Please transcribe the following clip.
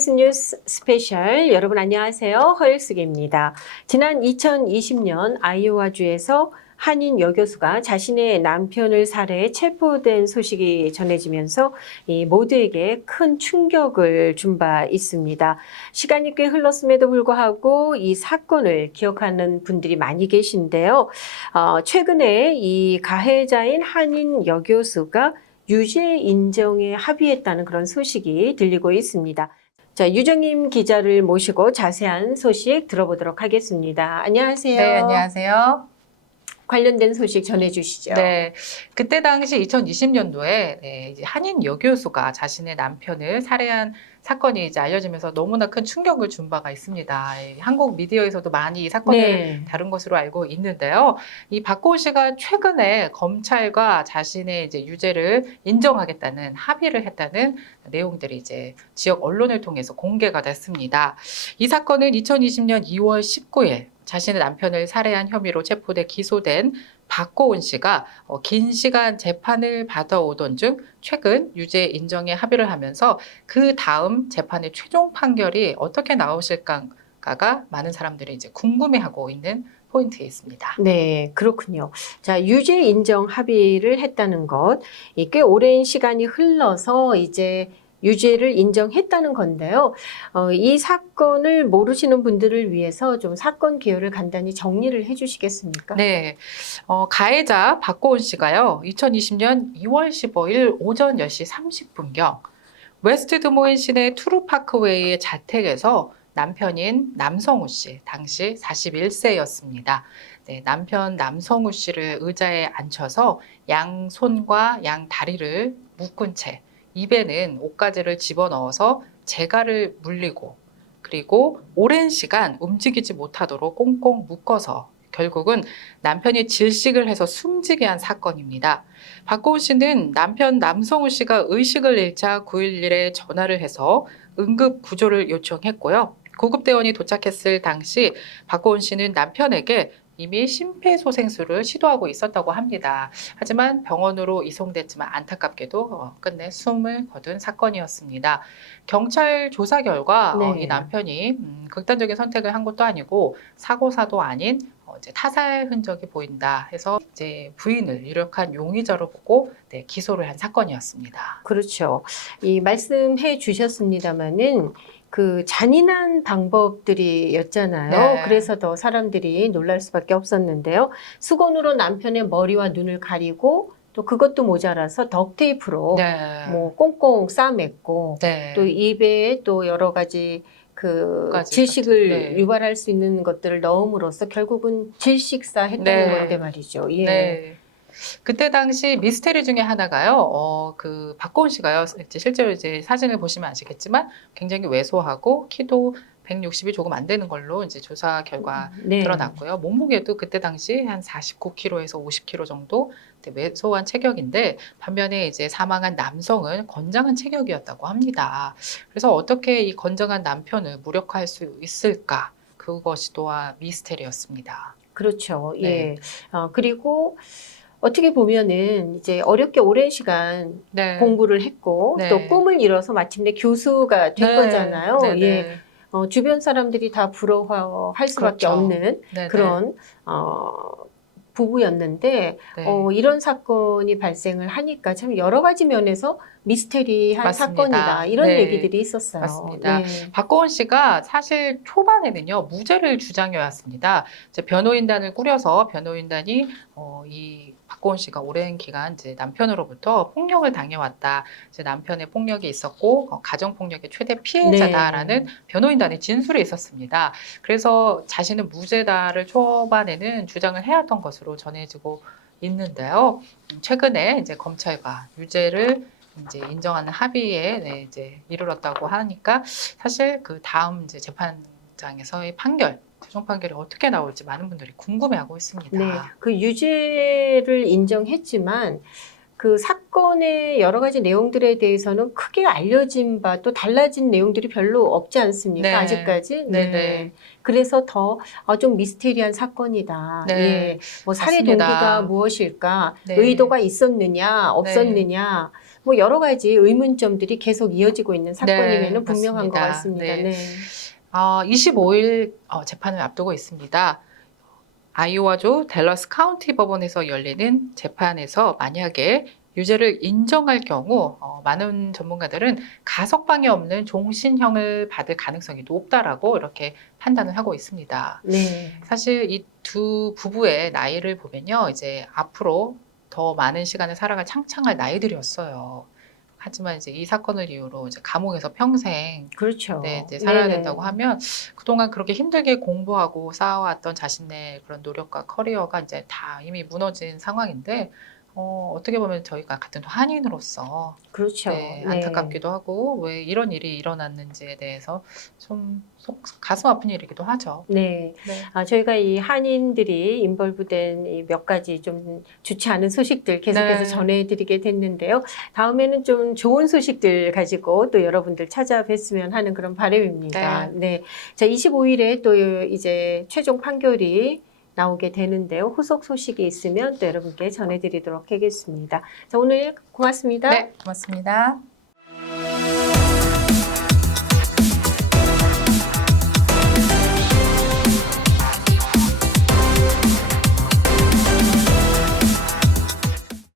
KBS 뉴스 스페셜 여러분 안녕하세요. 허일숙입니다. 지난 2020년 아이오와주에서 한인 여교수가 자신의 남편을 살해해 체포된 소식이 전해지면서 모두에게 큰 충격을 준 바 있습니다. 시간이 꽤 흘렀음에도 불구하고 이 사건을 기억하는 분들이 많이 계신데요. 최근에 이 가해자인 한인 여교수가 유죄 인정에 합의했다는 그런 소식이 들리고 있습니다. 자, 유정임 기자를 모시고 자세한 소식 들어보도록 하겠습니다. 안녕하세요. 네, 안녕하세요. 관련된 소식 전해주시죠. 네, 그때 당시 2020년도에 이제 한인 여교수가 자신의 남편을 살해한 사건이 이제 알려지면서 너무나 큰 충격을 준 바가 있습니다. 한국 미디어에서도 많이 이 사건을 다룬 것으로 알고 있는데요. 이 박고은 씨가 최근에 검찰과 자신의 이제 유죄를 인정하겠다는 합의를 했다는 내용들이 이제 지역 언론을 통해서 공개가 됐습니다. 이 사건은 2020년 2월 19일 자신의 남편을 살해한 혐의로 체포돼 기소된 박고은 씨가 긴 시간 재판을 받아오던 중 최근 유죄 인정에 합의를 하면서 그 다음 재판의 최종 판결이 어떻게 나오실까가 많은 사람들이 이제 궁금해하고 있는 포인트에 있습니다. 네, 그렇군요. 자, 유죄 인정 합의를 했다는 것, 꽤 오랜 시간이 흘러서 이제 유죄를 인정했다는 건데요. 이 사건을 모르시는 분들을 위해서 좀 사건 개요를 간단히 정리를 해주시겠습니까? 네, 가해자 박고은 씨가요, 2020년 2월 15일 오전 10시 30분경 웨스트 드모인 시내 투루파크웨이의 자택에서 남편인 남성우 씨, 당시 41세였습니다. 네, 남편 남성우 씨를 의자에 앉혀서 양 손과 양 다리를 묶은 채 입에는 옷가지를 집어넣어서 재갈을 물리고 그리고 오랜 시간 움직이지 못하도록 꽁꽁 묶어서 결국은 남편이 질식을 해서 숨지게 한 사건입니다. 박고은 씨는 남편 남성우 씨가 의식을 잃자 911에 전화를 해서 응급 구조를 요청했고요. 구급대원이 도착했을 당시 박고은 씨는 남편에게 이미 심폐소생술을 시도하고 있었다고 합니다. 하지만 병원으로 이송됐지만 안타깝게도 끝내 숨을 거둔 사건이었습니다. 경찰 조사 결과 이 남편이 극단적인 선택을 한 것도 아니고 사고사도 아닌 이제 타살 흔적이 보인다 해서 이제 부인을 유력한 용의자로 보고 기소를 한 사건이었습니다. 그렇죠. 이 말씀해 주셨습니다마는 그 잔인한 방법들이었잖아요. 네. 그래서 더 사람들이 놀랄 수밖에 없었는데요. 수건으로 남편의 머리와 눈을 가리고 또 그것도 모자라서 덕테이프로 뭐 꽁꽁 싸맸고 또 입에 또 여러 가지 그 질식을 유발할 수 있는 것들을 넣음으로써 결국은 질식사 했다는 건데 말이죠. 예. 네. 그때 당시 미스테리 중에 하나가요. 그 박고은 씨가요. 실제로 이제 사진을 보시면 아시겠지만 굉장히 왜소하고 키도 160이 조금 안 되는 걸로 이제 조사 결과 드러났고요. 몸무게도 그때 당시 한 49kg에서 50kg 정도 왜소한 체격인데 반면에 이제 사망한 남성은 건장한 체격이었다고 합니다. 그래서 어떻게 이 건장한 남편을 무력화할 수 있을까? 그것이 또한 미스테리였습니다. 그렇죠. 예. 그리고 어떻게 보면은 이제 어렵게 오랜 시간 공부를 했고 또 꿈을 이뤄서 마침내 교수가 된 거잖아요. 예. 주변 사람들이 다 부러워할 수밖에 없는 그런 부부였는데 이런 사건이 발생을 하니까 참 여러 가지 면에서 미스테리한 사건이다 이런 얘기들이 있었어요. 맞습니다. 박고은 씨가 사실 초반에는요 무죄를 주장해왔습니다. 이제 변호인단을 꾸려서 변호인단이 이 박고은 씨가 오랜 기간 이제 남편으로부터 폭력을 당해왔다. 이제 남편의 폭력이 있었고 가정 폭력의 최대 피해자다라는 변호인단의 진술이 있었습니다. 그래서 자신은 무죄다를 초반에는 주장을 해왔던 것으로 전해지고 있는데요. 최근에 이제 검찰과 유죄를 이제 인정하는 합의에 이제 이르렀다고 하니까 사실 그 다음 이제 재판장에서의 판결, 최종 판결이 어떻게 나올지 많은 분들이 궁금해하고 있습니다. 네, 그 유죄를 인정했지만 그 사건의 여러 가지 내용들에 대해서는 크게 알려진 바 또 달라진 내용들이 별로 없지 않습니까? 아직까지. 그래서 더 좀 미스테리한 사건이다. 예, 뭐 살해 동기가 무엇일까? 의도가 있었느냐, 없었느냐. 뭐 여러 가지 의문점들이 계속 이어지고 있는 사건임에는 분명한 것 맞습니다. 같습니다. 네. 네. 25일 재판을 앞두고 있습니다. 아이오와주 댈러스 카운티 법원에서 열리는 재판에서 만약에 유죄를 인정할 경우 많은 전문가들은 가석방이 없는 종신형을 받을 가능성이 높다라고 이렇게 판단을 하고 있습니다. 네. 사실 이 두 부부의 나이를 보면요, 이제 앞으로 더 많은 시간을 살아갈 창창할 나이들이었어요. 하지만 이제 이 사건을 이유로 이제 감옥에서 평생 그렇죠. 이제 살아야 네네. 된다고 하면 그동안 그렇게 힘들게 공부하고 쌓아왔던 자신의 그런 노력과 커리어가 이제 다 이미 무너진 상황인데 어떻게 보면 저희가 같은 한인으로서 그렇죠. 네. 안타깝기도 하고 왜 이런 일이 일어났는지에 대해서 좀 가슴 아픈 일이기도 하죠. 네. 네. 저희가 이 한인들이 인벌브된 이 몇 가지 좀 좋지 않은 소식들 계속해서 네. 전해드리게 됐는데요. 다음에는 좀 좋은 소식들 가지고 또 여러분들 찾아뵀으면 하는 그런 바람입니다. 네. 자, 25일에 또 이제 최종 판결이 나오게 되는데요. 후속 소식이 있으면 또 여러분께 전해드리도록 하겠습니다. 자, 오늘 고맙습니다. 네, 고맙습니다.